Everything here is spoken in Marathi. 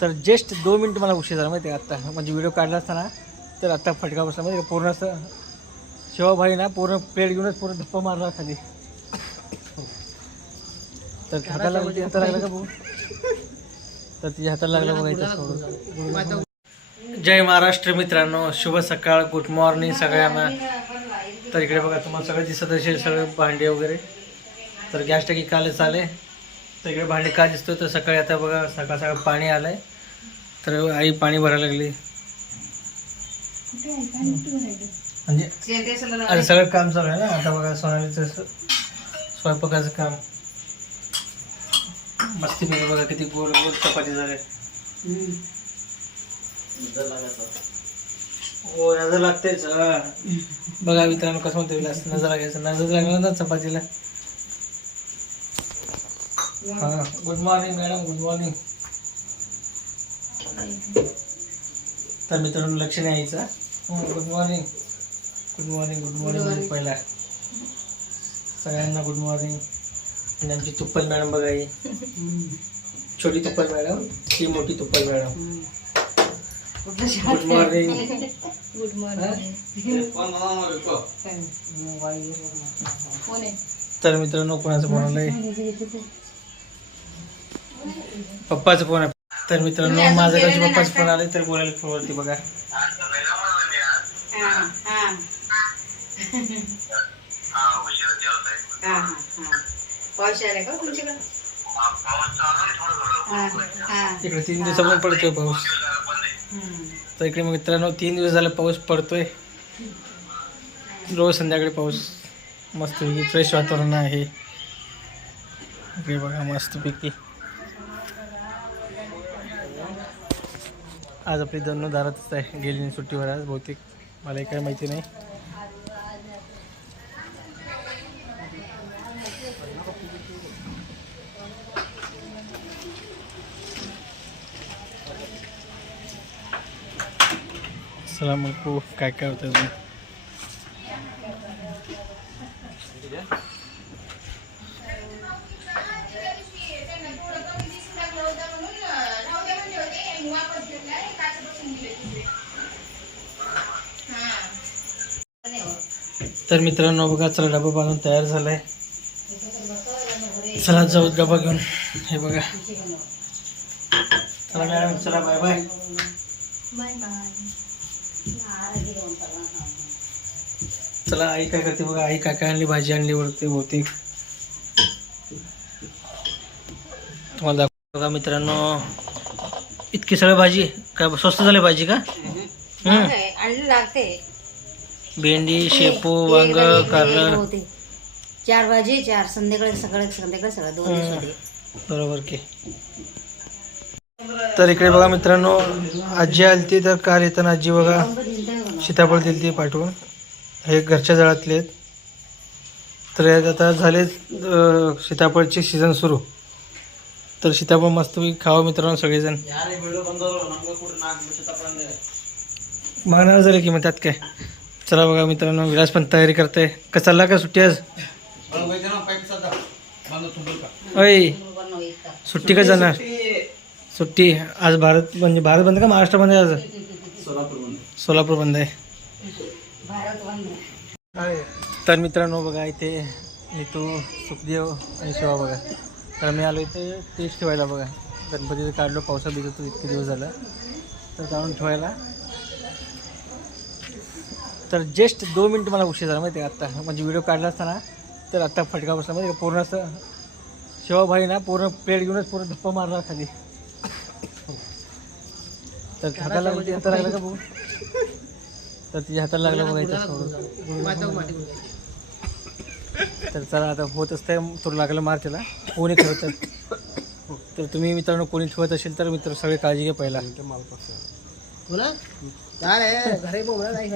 तर जस्ट दोन मिनटं मला उशीर झाला माहिती आहे आत्ता. म्हणजे व्हिडिओ काढला असताना तर आत्ता फटका बसला माहिती? पूर्ण असं शिवाभाई ना पूर्ण प्लेट घेऊनच पूर्ण धप्पा मारला खाली. तर हाताला लागलं हाताला लागलं का बघू? तर तिच्या हाताला लागलं बघायचं सोडून. जय महाराष्ट्र मित्रांनो शुभ सकाळ गुड मॉर्निंग सगळ्यांना. तर इकडे बघा तुम्हाला सगळं दिसत असेल सगळे भांडे वगैरे. तर गॅस टाकी कालच आले. सगळे भांडे का दिसतो तर सकाळी आता बघा सकाळ सकाळ पाणी आलंय. तर आई पाणी भरायला लागली. म्हणजे सगळं काम चालू आहे ना? आता बघा सोनालीचं स्वयंपाकाचं काम. मस्तीपैकी म्हणजे बघा किती गोल गोल चपाती झाले. हो नजर लागतेच बघा मित्रांनो कसं म्हणतो नजर लागायचं. नजर लागलं ना चपातीला? हा good morning madam good morning तर मित्रांनो लक्ष नाही यायचं. Good morning good morning good morning पहिला. सगळ्यांना गुड मॉर्निंग आणि आमची तुप्पल मॅडम बघा ही. छोटी तुप्पल मॅडम ही मोठी तुप्पल मॅडम गुड मॉर्निंग गुड तर मित्रांनो कोणाचा आलाय पप्पाचा फोन आहे. तर मित्रांनो माझ्या गावच्या पप्पाचा फोन आलाय तर बोलायला फोनवरती बघा. पाऊस आला का तुमच्याकडे? इकडे तीन दिवसापासून पडतोय पाऊस. तर इकडे मित्रांनो तीन दिवस झाले पाऊस पडतोय. रोज संध्याकाळी पाऊस मस्त फ्रेश वातावरण आहे. इकडे बघा मस्तपैकी. आज आपली दोन दारातच आहे. गेली सुट्टीवर आज बहुतेक. मला काही माहिती नाही. चला मग काय काय होतं तर मित्रांनो बघा चला डबा बांधून तयार झालाय. चला जाऊ डबा घेऊन. हे बघा. चला मॅडम चला बाय बाय. चला आई काय करते बघा आई काय काय आणली भाजी आणली वरती बहुतेक तुम्हाला दाखव बघा मित्रांनो? इतकी सगळी भाजी काय स्वस्त झाली भाजी का? हम्म. आणलं लागते. भेंडी शेपू वांग कारलं. चार भाजी चार संध्याकाळी सकाळी संध्याकाळी सगळं दोन दिवस होते. बरोबर की. तर इकडे बघा मित्रांनो आजी आलती तर कार येताना आजी बघा सीताफळ दिली ती पाठवून. हे घरच्या जळातले आहेत. तर आता झाले सीताफळचे सीझन सुरू. तर सीताफळ मस्तपैकी खावं मित्रांनो सगळेजण. मागणार झाले की मग त्यात काय? चला बघा मित्रांनो विलास पण तयारी करते. का चालला का सुट्टी आज? अय सुट्टी का जाणार? सुट्टी आज भारत म्हणजे भारत बंद का महाराष्ट्र बंद आहे आज? सोलापूर बंद आहे. तर मित्रांनो बघा इथे नितू सुखदेव आणि शिवा बघा. तर मी आलो इथे टेस्ट ठेवायला बघा. गणपतीचं काढलो पावसात भिजतो इतके दिवस झाला. तर काढून ठेवायला. तर जस्ट दोन मिनटं मला उशीर झाला माहिती आहे आत्ता. म्हणजे व्हिडिओ काढला असताना तर आत्ता फटका बसला माहिती? पूर्ण असं शिवाभाई ना पूर्ण प्लेट घेऊनच पूर्ण धप्पा मारला खाली. तर हाताला लागलं हाताला लागलं का बघू? तर तिच्या हाताला लागलं बघायचं तर चला आता होत असते थोडं लागलं मार त्याला. कोणी ठेवतात तर तुम्ही मित्रांनो कोणी ठेवत असेल तर मित्र सगळे काळजी घ्या पहिला. चाल घरी बोबडा नाही